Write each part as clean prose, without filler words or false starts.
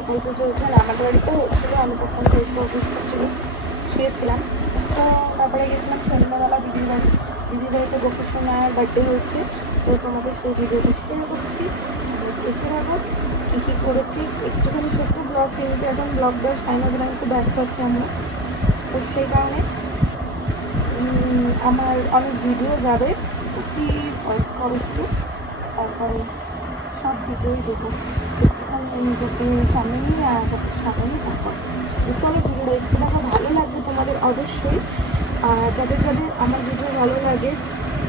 গোপাল পুজো হয়েছিল, আমাদের বাড়িতেও হচ্ছিলো। আমি তখন একটু অসুস্থ ছিল, শুয়েছিলাম। তো তারপরে গেছিলাম সন্ধ্যাবেলা দিদির বাড়িতে গোপু সোনার বার্থডে হয়েছে। তো তোমাদের সেই ভিডিওটা শেয়ার করছি, দেখে রাখো কী কী করেছি। একটুখানি ছোট্ট ব্লগ, কিন্তু এখন ব্লগ দেওয়ার টাইম আছে না, আমি খুব ব্যস্ত আছি আমরা। তো সেই কারণে আমার অনেক ভিডিও যাবে, তো প্লিজ ওয়েট করো একটু, তারপরে সব ভিডিওই দেবো। একটুখানি নিজেকে সামনে নিয়ে আর সব কিছু সামনে নিয়ে তারপর তো চলো ভিডিওটা দেখতে থাকো, ভালো লাগবে তোমাদের অবশ্যই। আর যাদের আমার ভিডিও ভালো লাগে,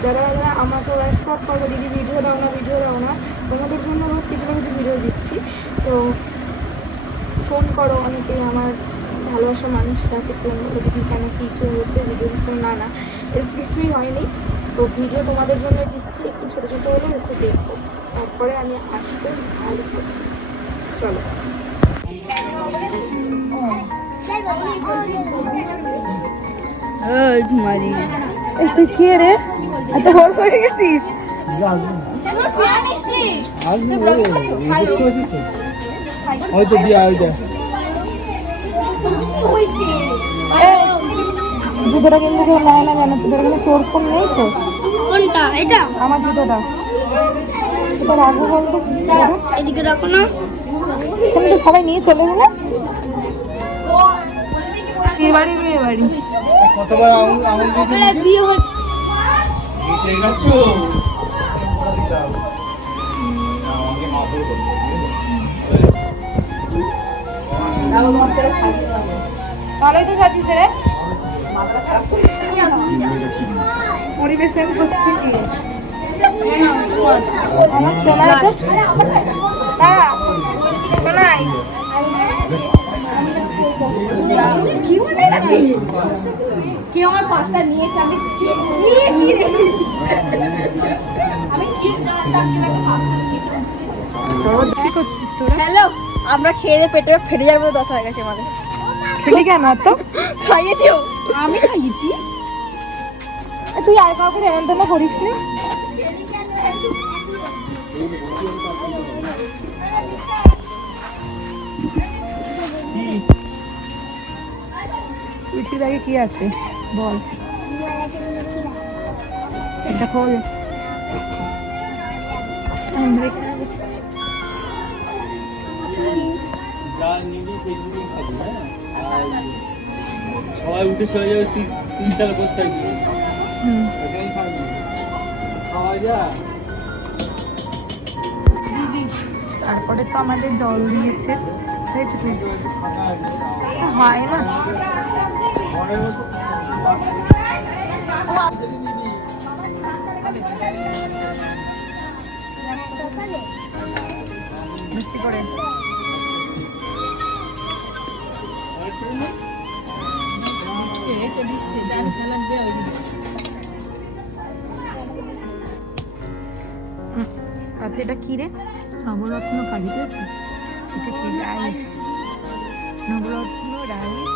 যারা আমাকে হোয়াটসঅ্যাপ করো, দিদি ভিডিও দাও না, তোমাদের জন্য রোজ কিছু না কিছু ভিডিও দিচ্ছি। তো ফোন করো অনেকেই, আমার ভালোবাসার মানুষরা কিছু বলে, দিদি কেন কিছু হয়েছে ভিডিও দিচ্ছ না, এরকম কিছুই হয়নি। তো ভিডিও তোমাদের জন্য দিচ্ছি, একটু ছোটো ছোটো হলেও একটু দেখবো, তারপরে আমি আসবো। আর চলো তুই খেয়ে রে, এত বড় হয়ে গেছিস। জুতোটা কিন্তু কেউ নেয় না, জানো তোদের এখানে চোর ফোন নেই তো? কোনটা? এটা আমার জুতোটা এটা রাখবো বলতো, এদিকে রাখো না, এখানে তো সবাই নিয়ে চলে গেলে। বিয়ে বাড়ি কতবার বিয়ে হচ্ছে ভালোই তো সাজিস রে, পরিবেশন করছি কি আমার শোনাই কি বলে গেছি, কেউ আমার পাঁচটা নিয়েছে, আমি হ্যালো, আমরা খেয়ে পেটে ফেটে যাওয়ার মতো দশা হয়ে গেছে আমাদের। খেলি কেন তো খাইয়ে দিও, আমি খাইয়েছি। তুই আর কাউকে নেমন্তন্ন করিস নি? উইটির ব্যাগে কি আছে বল, এটা খোল। আমরা এখানে বসেছি, সবাই উঠে চলে যাবে, তিন চার বসে থাকবি, খাওয়া যায়। তারপরে তো আমাদের জল দিয়েছে, তাই তো হয় না। মিষ্টি করে এটা কি রে? নবরত্ন কালিতে, এটা কি রাইস? নবরত্ন রাইস